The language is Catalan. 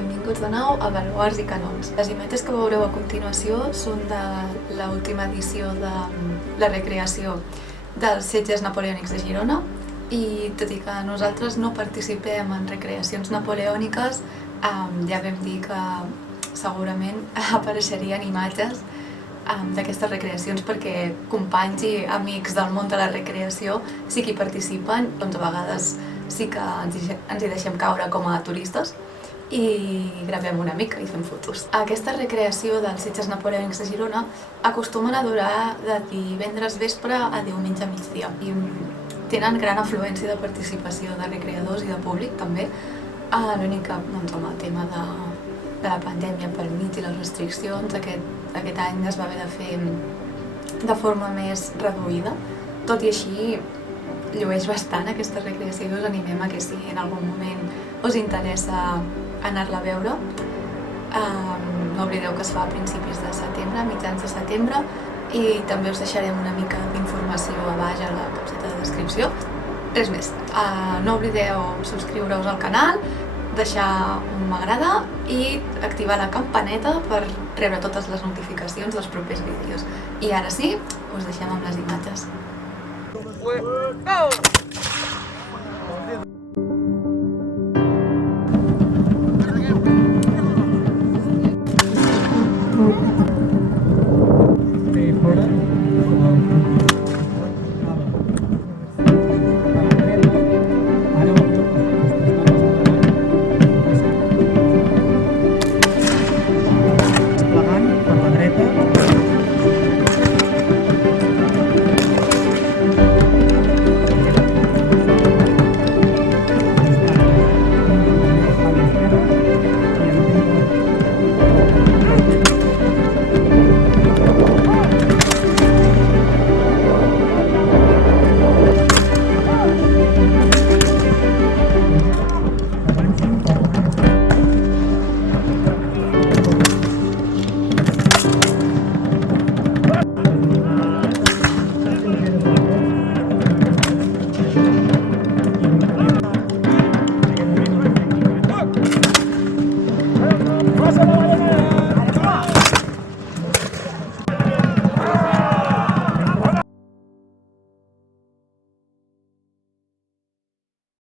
benvinguts de nou a Baluards i Canons. Les imatges que veureu a continuació són de l'última edició de la recreació dels setges napoleònics de Girona i tot i que nosaltres no participem en recreacions napoleòniques, ja vam dir que segurament apareixerien imatges d'aquestes recreacions perquè companys i amics del món de la recreació sí que hi participen, doncs a vegades sí que ens hi deixem caure com a turistes i gravem una mica i fem fotos. Aquesta recreació dels setges napoleònics de Girona acostumen a durar de divendres vespre a diumenge migdia i tenen gran afluència de participació de recreadors i de públic també. L'únic que amb el tema de la pandèmia pel mig i les restriccions aquest any es va haver de fer de forma més reduïda. Tot i així llueix bastant aquesta recreació i us animem a que si en algun moment us interessa anar-la a veure. No oblideu que es fa a principis de setembre, a mitjans de setembre, i també us deixarem una mica d'informació a baix a la capseta de descripció. Res més, no oblideu subscriure-us al canal, deixar un m'agrada i activar la campaneta per rebre totes les notificacions dels propers vídeos. I ara sí, us deixem amb les imatges. Go!